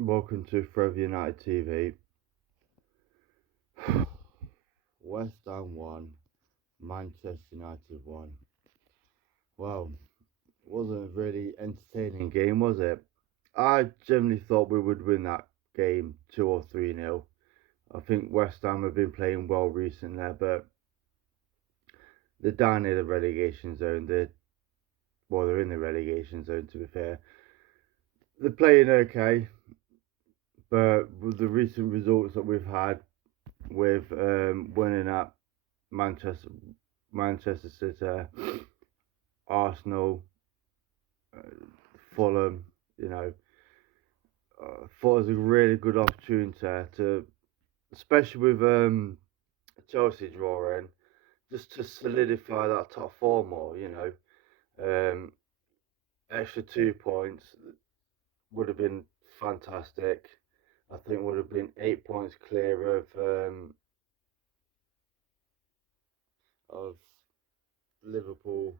Welcome to Forever United TV. West Ham 1, Manchester United 1. Well, it wasn't a really entertaining game, was it? I generally thought we would win that game 2 or 3 nil. I think West Ham have been playing well recently, but they're down near the relegation zone. They're in the relegation zone, to be fair. They're playing okay, but with the recent results that we've had with winning at Manchester Manchester City, Arsenal, uh, Fulham, you know, thought it was a really good opportunity to, especially with Chelsea drawing, just to solidify that top four more. Extra 2 points would have been fantastic. I think would have been 8 points clear of Liverpool,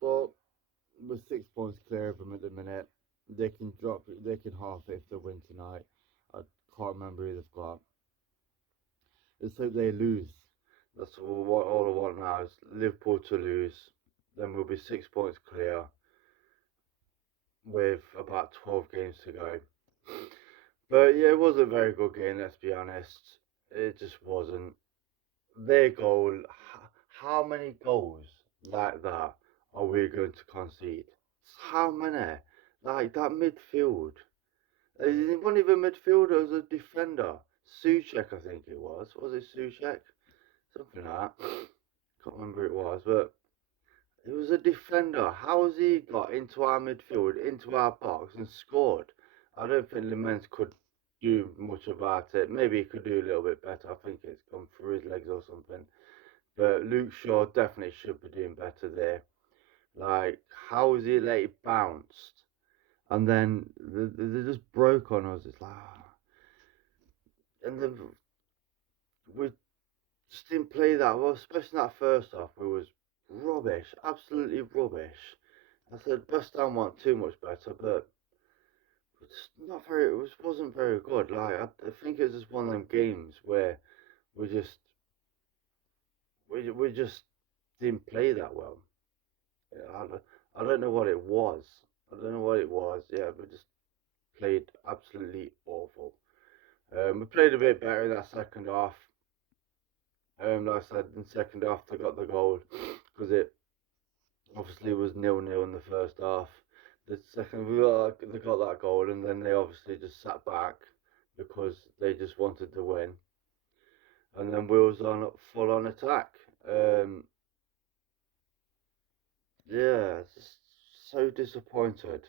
but with 6 points clear of them at the minute, they can drop. They can half it if they win tonight. I can't remember who they've got. Let's hope they lose. That's all I want now is Liverpool to lose. Then we'll be 6 points clear with about 12 games to go. But yeah, it was a very good game. Let's be honest. It just wasn't. Their goal. How many goals like that are we going to concede? How many? Like that midfield. It wasn't even a midfielder, it was a defender. Suchek, I think it was. Was it Suchek? Something like that. Can't remember who it was, but it was a defender. How has he got into our midfield, into our box, and scored? I don't think Lamens could do much about it. Maybe he could do a little bit better. I think it's gone through his legs or something. But Luke Shaw definitely should be doing better there. Like, how has he let it bounce? And then they just broke on us. It's like, and then we just didn't play that well, especially that first half. We was rubbish, absolutely rubbish. I said West Ham weren't too much better, but it's not very. It wasn't very good. Like I think it was just one of them games where we just we just didn't play that well. I don't know what it was. I don't know what it was. Yeah, we just played absolutely awful. We played a bit better in that second half. Like I said, in the second half they got the goal because it obviously was 0-0 in the first half. The second they got that goal, and then they obviously just sat back because they just wanted to win. And then we was on full on attack. Um, yeah, just so disappointed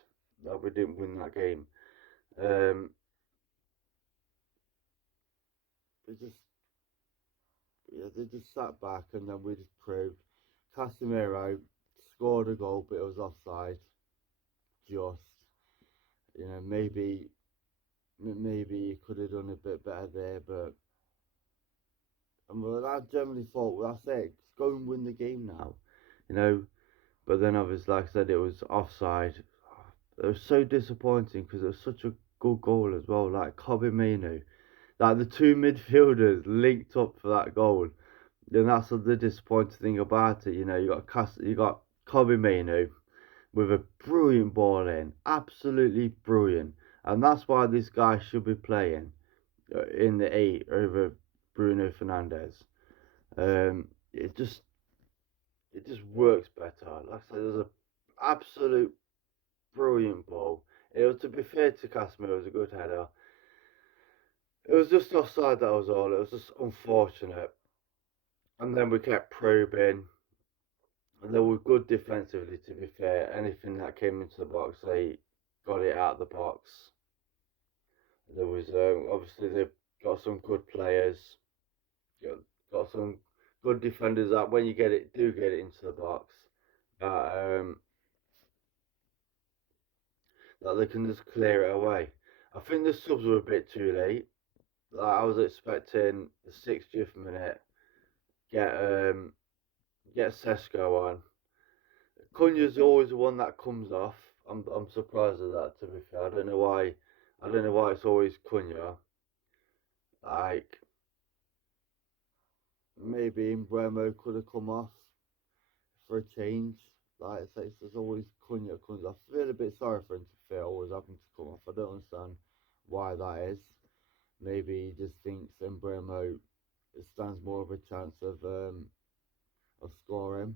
that we didn't win that game. Um, they just they just sat back, and then we just proved. Casemiro scored a goal, but it was offside. Just maybe he could have done a bit better there, but well, I generally thought, well, that's it. Just go and win the game now, you know. But then, obviously, like I said, it was offside. It was so disappointing because it was such a good goal as well. Like Kobe Manu, like the two midfielders linked up for that goal. And that's the disappointing thing about it. You got Kobe Manu with a brilliant ball in, absolutely brilliant, and that's why this guy should be playing in the eight over Bruno Fernandes. It just works better. Like I said, there's an absolute brilliant ball. It was, to be fair to Casemiro, it was a good header. It was just offside, that was all. It was just unfortunate. And then we kept probing. And they were good defensively, to be fair. Anything that came into the box, they got it out of the box. There was obviously they've got some good players, got, got some good defenders that when you get it into the box, that that they can just clear it away. I think the subs were a bit too late. Like I was expecting the 60th minute get get Sesko on. Cunha's always the one that comes off. I'm surprised at that. To be fair, I don't know why. I don't know why it's always Cunha. Like, maybe Mbeumo could have come off for a change. Like I say, there's always Cunha comes off. I feel a bit sorry for him to feel always having to come off. I don't understand why that is. Maybe he just thinks Mbeumo stands more of a chance of scoring.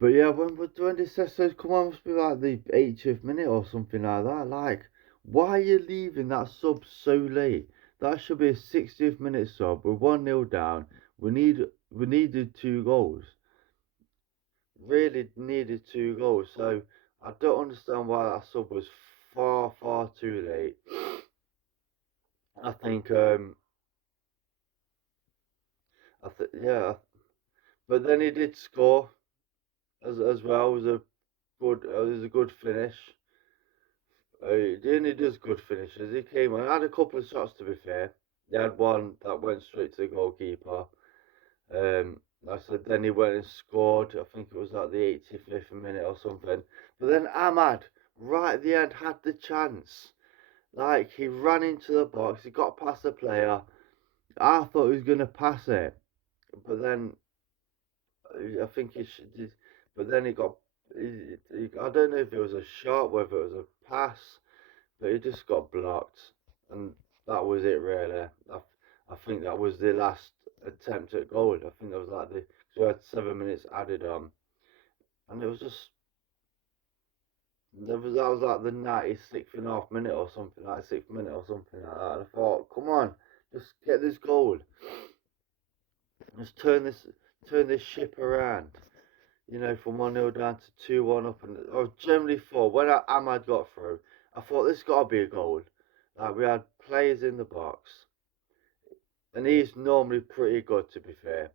But yeah, when this says come on, must be like the 80th minute or something like that. Like, why are you leaving that sub so late? That should be a 60th minute sub. We're 1-0 down. We needed 2 goals. Really needed 2 goals. So I don't understand why that sub was far too late. I think yeah, but then he did score as well. It was a good finish. He only does good finishes. He came on, had a couple of shots to be fair. He had one that went straight to the goalkeeper. I said then he went and scored. I think it was like the 85th minute or something. But then Ahmad, right at the end, had the chance. Like he ran into the box, he got past the player. I thought he was gonna pass it, but then I think he should. But then he got. I don't know if it was a shot, whether it was a pass, but he just got blocked, and that was it really. I think that was the last attempt at goal. I think that was like we had 7 minutes added on, and it was just that was like the 96th and a half minute or something, like 6th minute or something like that. And I thought, come on, just get this goal, just turn this ship around. You know, from 1-0 down to 2-1 up, and I was generally thought when Ahmad got through, I thought this got to be a goal. Like we had players in the box, and he's normally pretty good to be fair.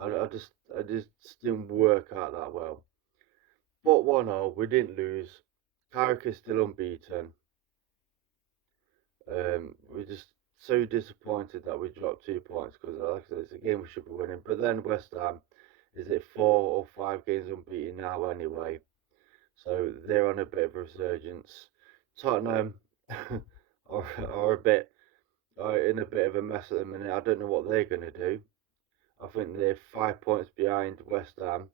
I just didn't work out that well. But 1-0, we didn't lose. Carrick is still unbeaten. We're just so disappointed that we dropped 2 points because, like I said, it's a game we should be winning. But then West Ham is it 4 or 5 games unbeaten now anyway, so they're on a bit of a resurgence. Tottenham are a bit are in a bit of a mess at the minute. I don't know what they're going to do. I think they're 5 points behind West Ham,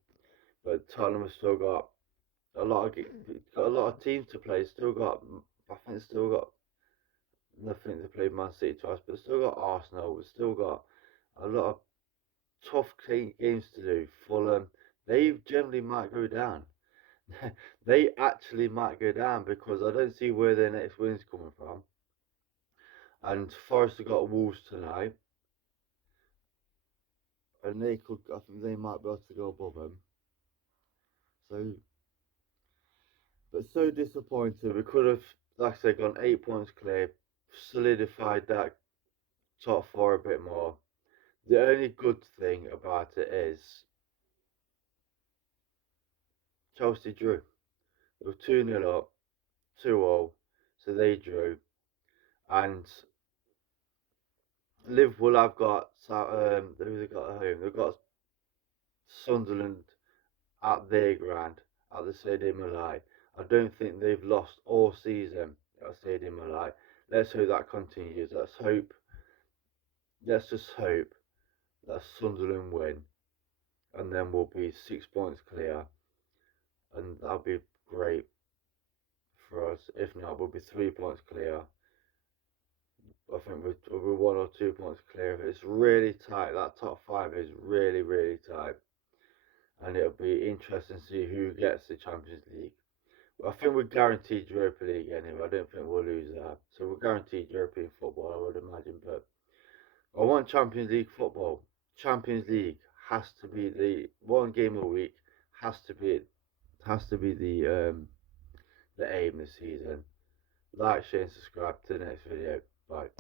but Tottenham have still got a lot of teams to play. Still got I think still got nothing to play Man City twice, but still got Arsenal. We've still got a lot of tough games to do. Fulham, they generally might go down. They actually might go down because I don't see where their next win's coming from. And Forest have got Wolves tonight, and they could. I think they might be able to go above them. So, but so disappointed. We could have, like I said, gone 8 points clear, solidified that top four a bit more. The only good thing about it is Chelsea drew. They were 2-0 up, 2-0, so they drew. And Liverpool have got who they got at home? They've got Sunderland at their ground at the Stadium Malai. I don't think they've lost all season at Stadium Malai. Let's hope that continues. Let's just hope that Sunderland win, and then we'll be 6 points clear, and that'll be great for us. If not, we'll be 3 points clear. I think we're 1 or 2 points clear. It's really tight. That top five is really tight, and it'll be interesting to see who gets the Champions League. I think we're guaranteed Europa League anyway. I don't think we'll lose that. So we're guaranteed European football, I would imagine. But I want Champions League football. Champions League has to be the one game a week. Has to be the aim this season. Like, share, and subscribe to the next video. Bye.